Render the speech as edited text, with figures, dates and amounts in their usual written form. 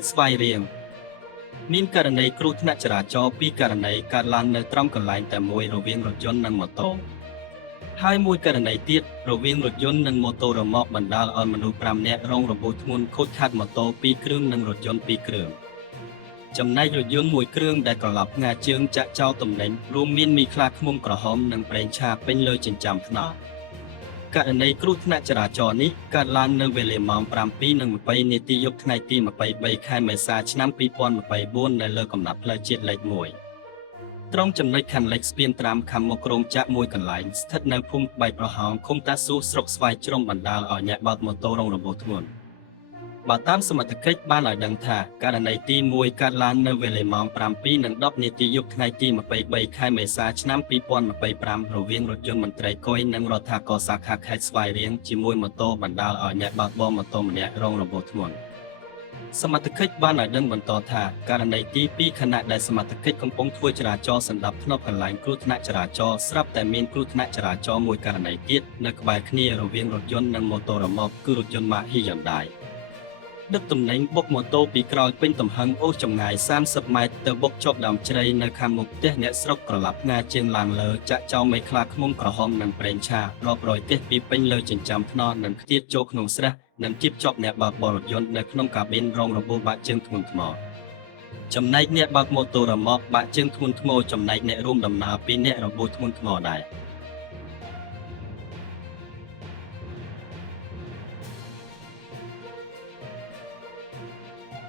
តស្វាយរៀងមានករណីគ្រោះថ្នាក់ចរាចរណ៍ពីរករណីកើតឡើងនៅត្រង់កន្លែងតែមួយរវាងរថយន្តនិងម៉ូតូហើយមួយករណីទៀតរវាងរថយន្តនិងម៉ូតូរ៉ឺម៉កបណ្ដាលឲ្យមនុស្ស5នាក់រងរបួសធ្ងន់ខូចខាតម៉ូតូ2គ្រឿងនិងរថយន្ត2គ្រឿងចំណែករថយន្តមួយគ្រឿងដែលត្រឡប់ផ្ងាជើងចាក់ចោលទំនិញរួមមានមីខ្លាឃ្មុំក្រហមនិងប្រេងឆាពេញលើចិញ្ចើមថ្នល់ករណីគ្រោះថ្នាក់ចរាចរណ៍នេះកើតឡើងនៅវេលាម៉ោង 7:20 នាទីយប់ថ្ងៃទី23 ខែមេសាឆ្នាំ 2024 នៅលើកំណត់ផ្លូវជាតិលេខ 1 ត្រង់ចំណុចខណ្ឌលិចស្ពានត្រាំខាងមុខរោងចក្រមួយកន្លែងស្ថិតនៅភូមិក្បែកប្រហោងឃុំតាស៊ូស្រុកស្វាយជ្រុំបណ្ដាលឲ្យអ្នកបើកម៉ូតូរងរបួសធ្ងន់បើតាមសមត្ថកិច្ចបានឲ្យដឹងថាករណីទី1កើតឡើងនៅវេលាម៉ោង 7:10 នាទីយប់ថ្ងៃទី23 ខែមេសាឆ្នាំ 2025 រវាងរថយន្តមន្ត្រីកុយនិងរដ្ឋាភិបាលសាខាខេត្តស្វាយរៀងជាមួយម៉ូតូបណ្ដាលឲ្យអ្នកបើកបរម៉ូតូម្នាក់រងរបួសធ្ងន់សមត្ថកិច្ចបានឲ្យដឹងបន្តថាករណីទី2ខណៈដែលសមត្ថកិច្ចកំពុងធ្វើចរាចរណ៍សម្ដាប់ធ្នាប់កន្លែងគ្រោះថ្នាក់ចរាចរណ៍ស្រាប់តែមានគ្រោះថ្នាក់ចរាចរណ៍មួយករណីទៀតនៅក្បែរគ្នារវាងរថយន្តនិងម៉ូតូរ៉ឺម៉កគឺរថយន្តម៉ាក Hyundai ដឹកទំនិញបុកម៉ូតូពីក្រោយពេញទំហឹងអូសចម្ងាយ30ម៉ែត្រទៅបុកជាប់ដើមជ្រៃនៅខាងមុខផ្ទះអ្នកស្រុកក្រឡាប់ផ្ងាជើងឡើងលើចាក់ចោលមេខ្លាឃ្មុំក្រហមនិងប្រេងឆារាប់រយទេសពីពេញលើចិញ្ចើមថ្នល់និងខ្ទាតចូលក្នុងស្រះនិងជិបជាប់អ្នកបើកបររថយន្តនៅក្នុងកាប៊ីនរងរបួសបាក់ជើងធ្ងន់ធ្ងរចំណែកអ្នកបើកម៉ូតូរ៉ឺម៉កបាក់ជើងធ្ងន់ធ្ងរចំណែកអ្នករួមដំណើរ2នាក់របួសធ្ងន់ធ្ងរដែរ